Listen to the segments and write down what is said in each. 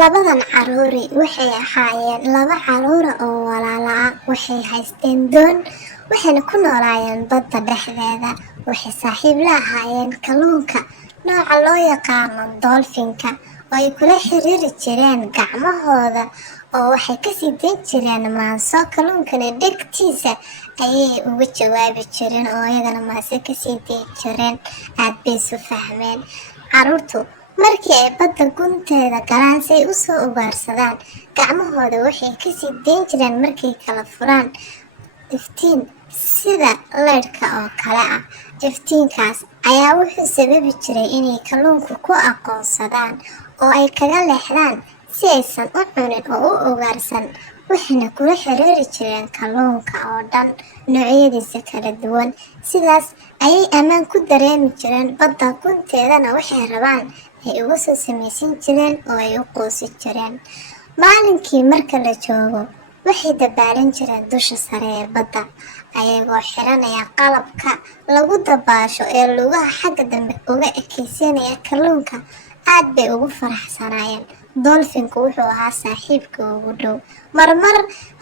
Labadan caruuri waxay ahaayeen laba caruur oo walaalo ah. Waxay haysteen doon waxayna ku noolaayeen badda dhexdeeda. Waxay saaxiib la ahaayeen kalluunka nooca loo yaqaano dolphin-ka oo ay kula xiriiri jireen gacmahooda oo waxay ka sii dayn jireen maanso. Kalluunkana dhegtiisa ayay uga jawaabi jireen oo iyagana maanso ka sii dayn jireen. Aad bay isu fahmeen caruurtu. Markii ay badda gunteeda galaan si ay u soo ugaarsadaan, gacmahooda waxay ka sii dayn jireen markay kala furaan iftiin sida leydhka oo kale ah. Iftiinkaas ayaa wuxuu sababi jiray inay kalluunka ku aqoonsadaan oo ay kaga leexdaan si aysan u cunin oo u ugaarsan. Waxayna kula xiriiri jireen kalluunka oo dhan noocyadiisa kala duwan. Sidaas ayay ammaan ku dareemi jireen. Badda gunteedana waxay rabaan ay uga soo samaysan jireen oo ay u quusi jireen. Maalinkii marka la joogo, waxay dabaalan jireen dusha sare ee badda ayagoo xiranaya qalabka lagu dabaasho ee lugaha xagga dambe uga ekaysiinaya kalluunka. Aad bay ugu faraxsanaayeen. Dolphin-ku wuxuu ahaa saaxiibka ugu dhow. Marmar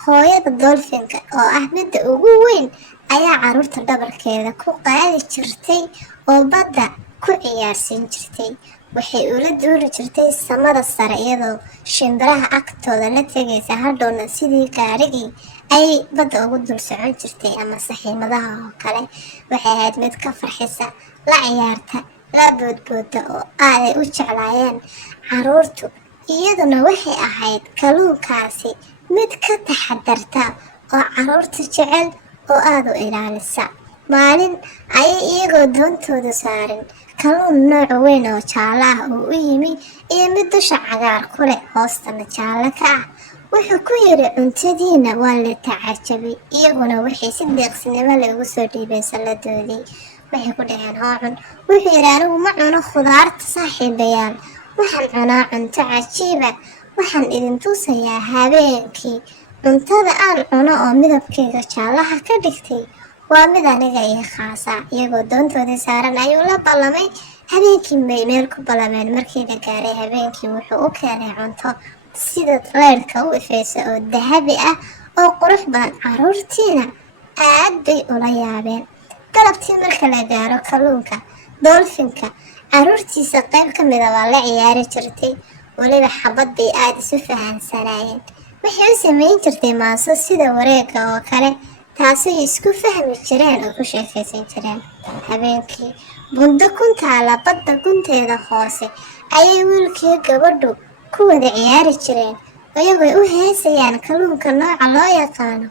hooyada dolphin-ka oo ah midda ugu weyn ayaa caruurta dhabarkeeda ku qaadi jirtay oo badda ku ciyaarsiin jirtay. Waxay ula duuli jirtay samada sare iyadoo shimbiraha agtooda la tegaysa. Hadhowna sidii gaarigii ayay badda ugu dul socon jirtay ama saxiimadaha oo kale. Waxay ahayd mid ka farxisa, la ciyaarta, la boodbooda oo aaday u jeclaayeen caruurtu. Iyaduna waxay ahayd kalluunkaasi mid ka taxadarta oo caruurta jecel oo aad u ilaalisa. Maalin ayay iyagoo doontooda saarin kalluun nooc weyn oo jaalle ah oo u yimi iyo mid dusha cagaar ku leh hoostana jaalle ka ah. Wuxuu ku yidhi cuntadiina waa la tacajabay. Iyaguna waxay si deeqsinimo leh ugu soo dhiibeen salladoodii. Waxay ku dhaheen hoo cun. Wuxuu yidhi anigu ma cuno khudaarta saaxiibayaal. Waxaan cunaa cunto cajiiba. Waxaan idin tusayaa habeenkii cuntada aan cuno oo midabkayga jaallaha ka dhigtay. Waa mid aniga ii khaasa. Iyagoo doontoodii saaran ayuu la ballamay. Habeenkii bay meel ku ballameen. Markii la gaaray habeenkii wuxuu u keenay cunto sida leydhka u ifaysa oo dahabi ah oo qurux badan. Caruurtiina aad bay ula yaabeen. Galabtii marka la gaaro kalluunka dolphin-ka caruurtiisa qayb ka mida waa la ciyaari jirtay. Weliba xabad bay aad isu fahansanaayeen. Waxay u samayn jirtay maanso sida wareegga oo kale taasay isku fahmi jireen oo ku sheekaysan jireen. Habeenkii bundo ku taala badda gunteeda hoose ayay wiilkii gabadhu ku wada ciyaari jireen iyagoo u heesayaan kalluunka nooca loo yaqaano